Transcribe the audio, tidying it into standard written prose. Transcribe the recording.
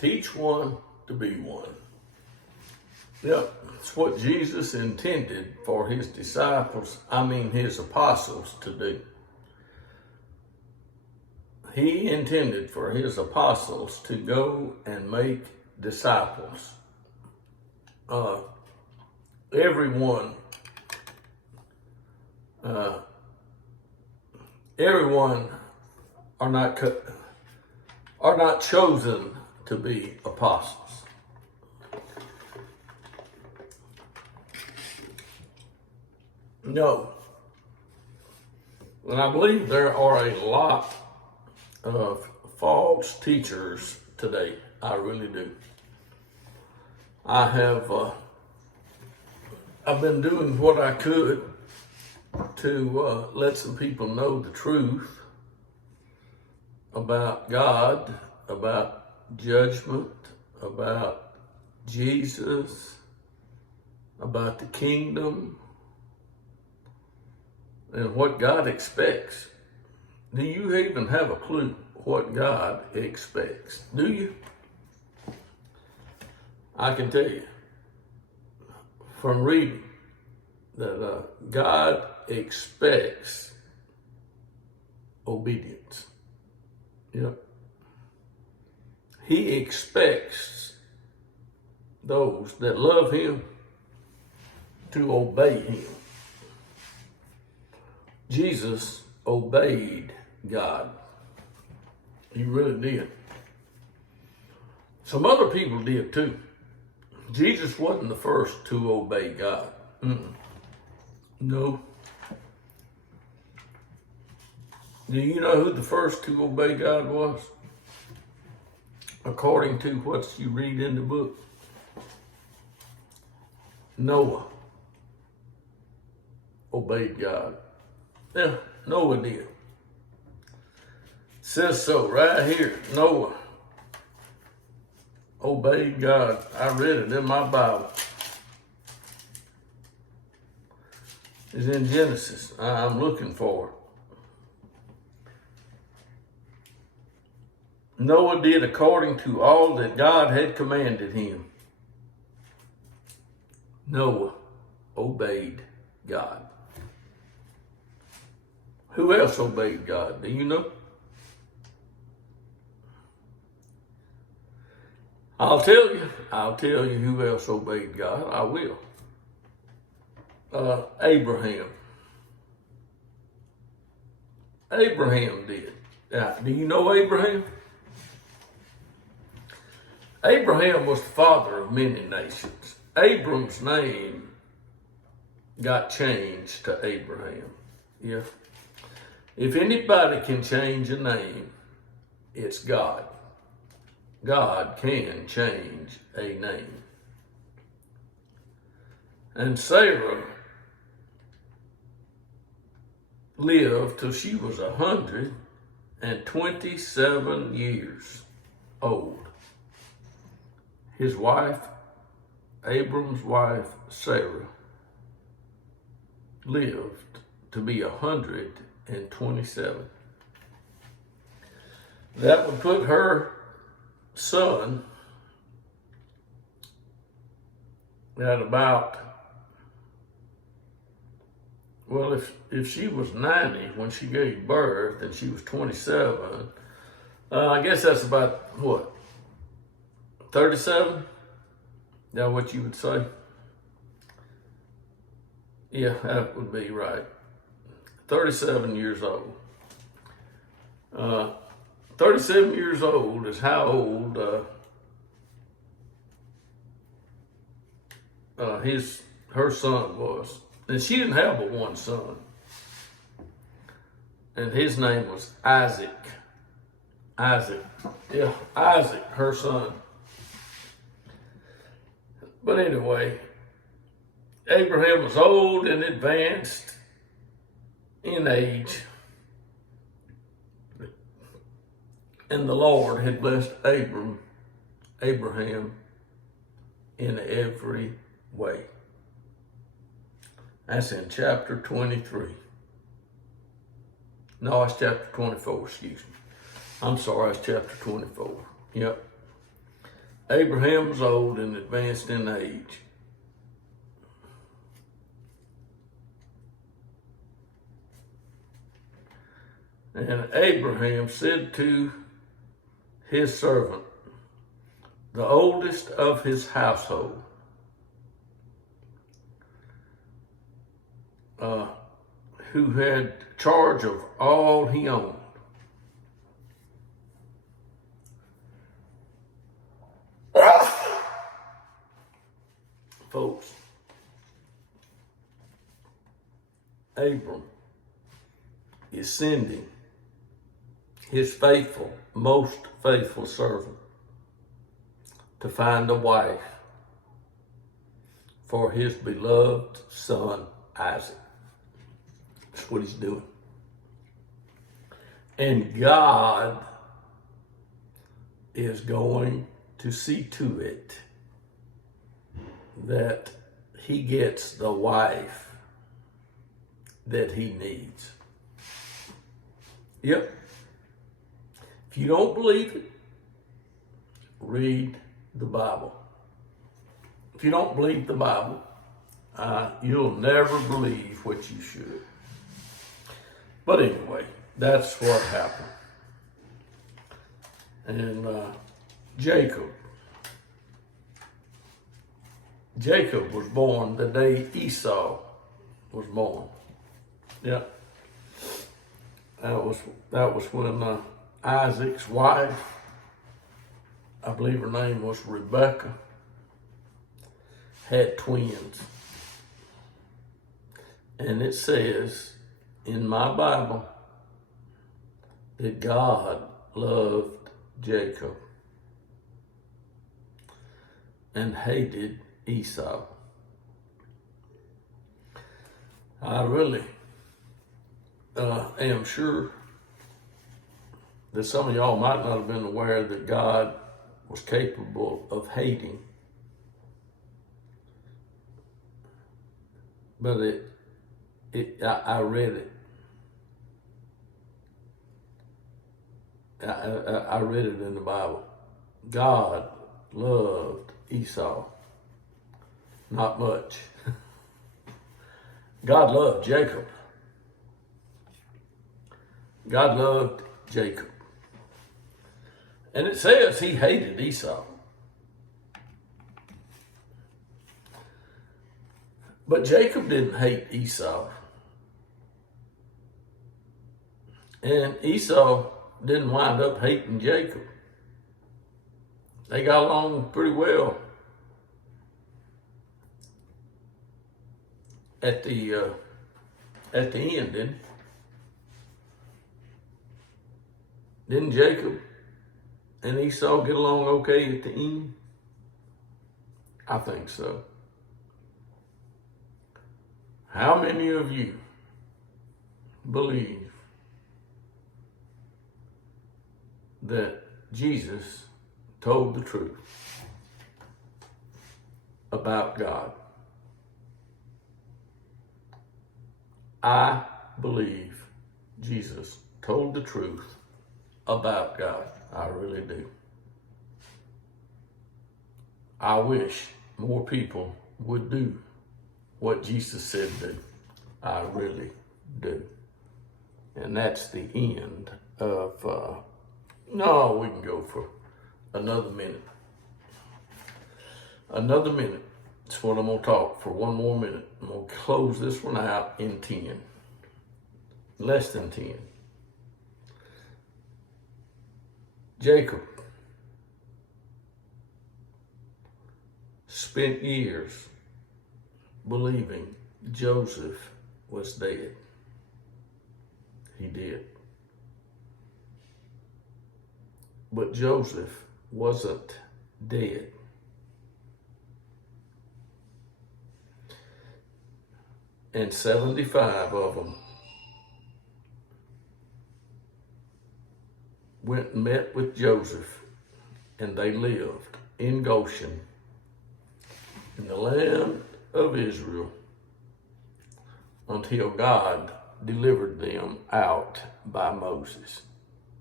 Teach one to be one. Yep, it's what Jesus intended for his his apostles to do. He intended for his apostles to go and make disciples. Everyone are not chosen to be apostles. No. And I believe there are a lot of false teachers today. I really do. I've been doing what I could to let some people know the truth about God, about judgment, about Jesus, about the kingdom, and what God expects. Do you even have a clue what God expects? Do you? I can tell you from reading that God expects obedience. Yep. He expects those that love him to obey him. Jesus obeyed God. He really did. Some other people did too. Jesus wasn't the first to obey God. No. Do you know who the first to obey God was? According to what you read in the book. Noah obeyed God. Yeah, Noah did. Says so right here. Noah obeyed God. I read it in my Bible. It's in Genesis. I'm looking for it. Noah did according to all that God had commanded him. Noah obeyed God. Who else obeyed God? Do you know? I'll tell you who else obeyed God. I will. Abraham. Abraham did. Now, do you know Abraham? Abraham was the father of many nations. Abram's name got changed to Abraham. Yeah. If anybody can change a name, it's God. God can change a name. And Sarah lived till she was 127 years old. His wife, Abram's wife, Sarah, lived to be 127. That would put her son at about, well, if she was 90 when she gave birth and she was 27, I guess that's about what, 37? Is that what you would say? Yeah, that would be right. 37 years old. 37 years old is how old her son was. And she didn't have but one son. And his name was Isaac. Isaac, her son. But anyway, Abraham was old and advanced in age. And the Lord had blessed Abraham in every way. That's in chapter 23. No, it's chapter 24, excuse me. I'm sorry, it's chapter 24. Yep. Abraham was old and advanced in age. And Abraham said to his servant, the oldest of his household, who had charge of all he owned, folks, Abram is sending his most faithful servant to find a wife for his beloved son, Isaac. That's what he's doing. And God is going to see to it that he gets the wife that he needs. Yep. If you don't believe it, read the Bible. If you don't believe the Bible, you'll never believe what you should. But anyway, that's what happened. And Jacob was born the day Esau was born. Yeah. That was when Isaac's wife, I believe her name was Rebecca, had twins. And it says in my Bible that God loved Jacob and hated Esau. I really am sure that some of y'all might not have been aware that God was capable of hating. But I read it. I read it in the Bible. God loved Esau. Not much. God loved Jacob. God loved Jacob. And it says he hated Esau. But Jacob didn't hate Esau. And Esau didn't wind up hating Jacob. They got along pretty well at the end, didn't Jacob and Esau get along okay at the end? I think so. How many of you believe that Jesus told the truth about God? I believe Jesus told the truth about God. I really do. I wish more people would do what Jesus said do. I really do. And that's the end of, no, we can go for another minute. Another minute. That's what I'm going to talk for, one more minute. I'm going to close this one out in 10. Less than 10. Jacob spent years believing Joseph was dead. He did. But Joseph wasn't dead. And 75 of them went and met with Joseph, and they lived in Goshen, in the land of Israel, until God delivered them out by Moses.